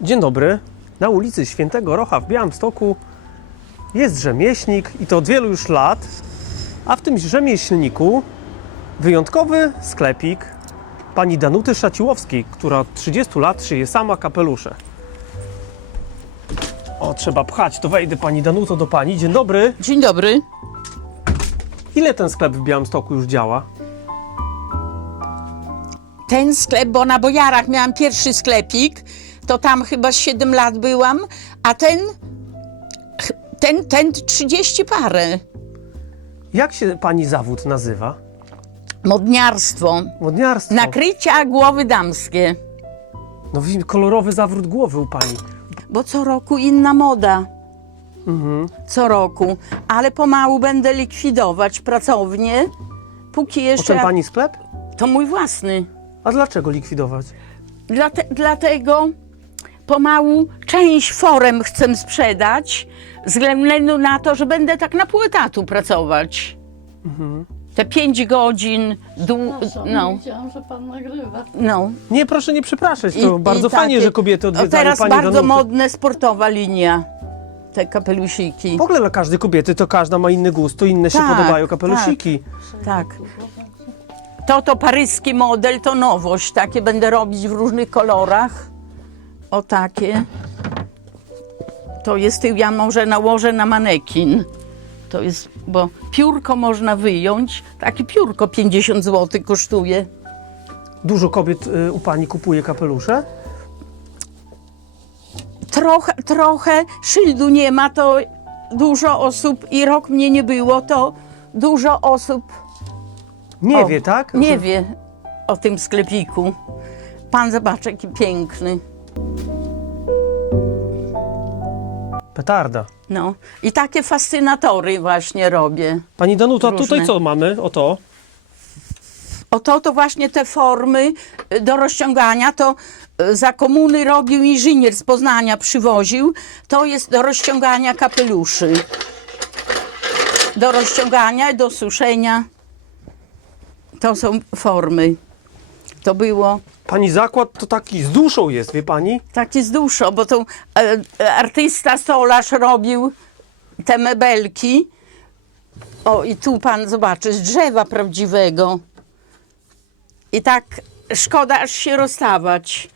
Dzień dobry. Na ulicy Świętego Rocha w Białymstoku jest rzemieślnik i to od wielu już lat. A w tym rzemieślniku wyjątkowy sklepik pani Danuty Szaciłowskiej, która od 30 lat szyje sama kapelusze. O, trzeba pchać, to wejdę pani Danuto do pani. Dzień dobry. Dzień dobry. Ile ten sklep w Białymstoku już działa? Ten sklep, bo na Bojarach miałam pierwszy sklepik, to tam chyba z 7 lat byłam, a ten, ten, ten 30 parę. Jak się pani zawód nazywa? Modniarstwo. Modniarstwo. Nakrycia głowy damskie. No widzimy kolorowy zawrót głowy u pani. Bo co roku inna moda. Mhm. Co roku. Ale pomału będę likwidować pracownię, póki O jeszcze... ten pani sklep? To mój własny. A dlaczego likwidować? Dlate, dlatego pomału część forem chcę sprzedać, ze względu na to, że będę tak na pół etatu pracować. Te pięć godzin, dół, Przepraszam, no, nie wiedziałam, że pan nagrywa. no. Nie, proszę nie przepraszać, to I- bardzo i fajnie, takie- że kobiety odwiedzają Teraz pani bardzo Danuty. modne sportowa linia, te kapelusiki. W ogóle dla każdej kobiety to każda ma inny gust, to inne się Tak, podobają kapelusiki. Tak. To to paryski model, to nowość. Takie będę robić w różnych kolorach. O takie. To jest ja może nałożę na manekin. To jest, bo piórko można wyjąć. Takie piórko 50 zł kosztuje. Dużo kobiet y, u pani kupuje kapelusze. Trochę, trochę szyldu nie ma, to dużo osób i rok mnie nie było, to dużo osób Nie O, wie, tak? Nie wie o tym sklepiku. Pan zobaczy, jaki piękny. Petarda. No. I takie fascynatory właśnie robię. Pani Danuta, Różne. tutaj co mamy? Oto. Oto to właśnie te formy y, do rozciągania, to y, za komuny robił inżynier z Poznania, przywoził. To jest do rozciągania kapeluszy. Do rozciągania, do suszenia. To są formy. To było Pani zakład to taki z duszą jest, wie pani? Taki z duszą, bo to e, e, artysta stolarz robił te mebelki. O, i tu pan zobaczy, z drzewa prawdziwego. I tak szkoda aż się rozstawać.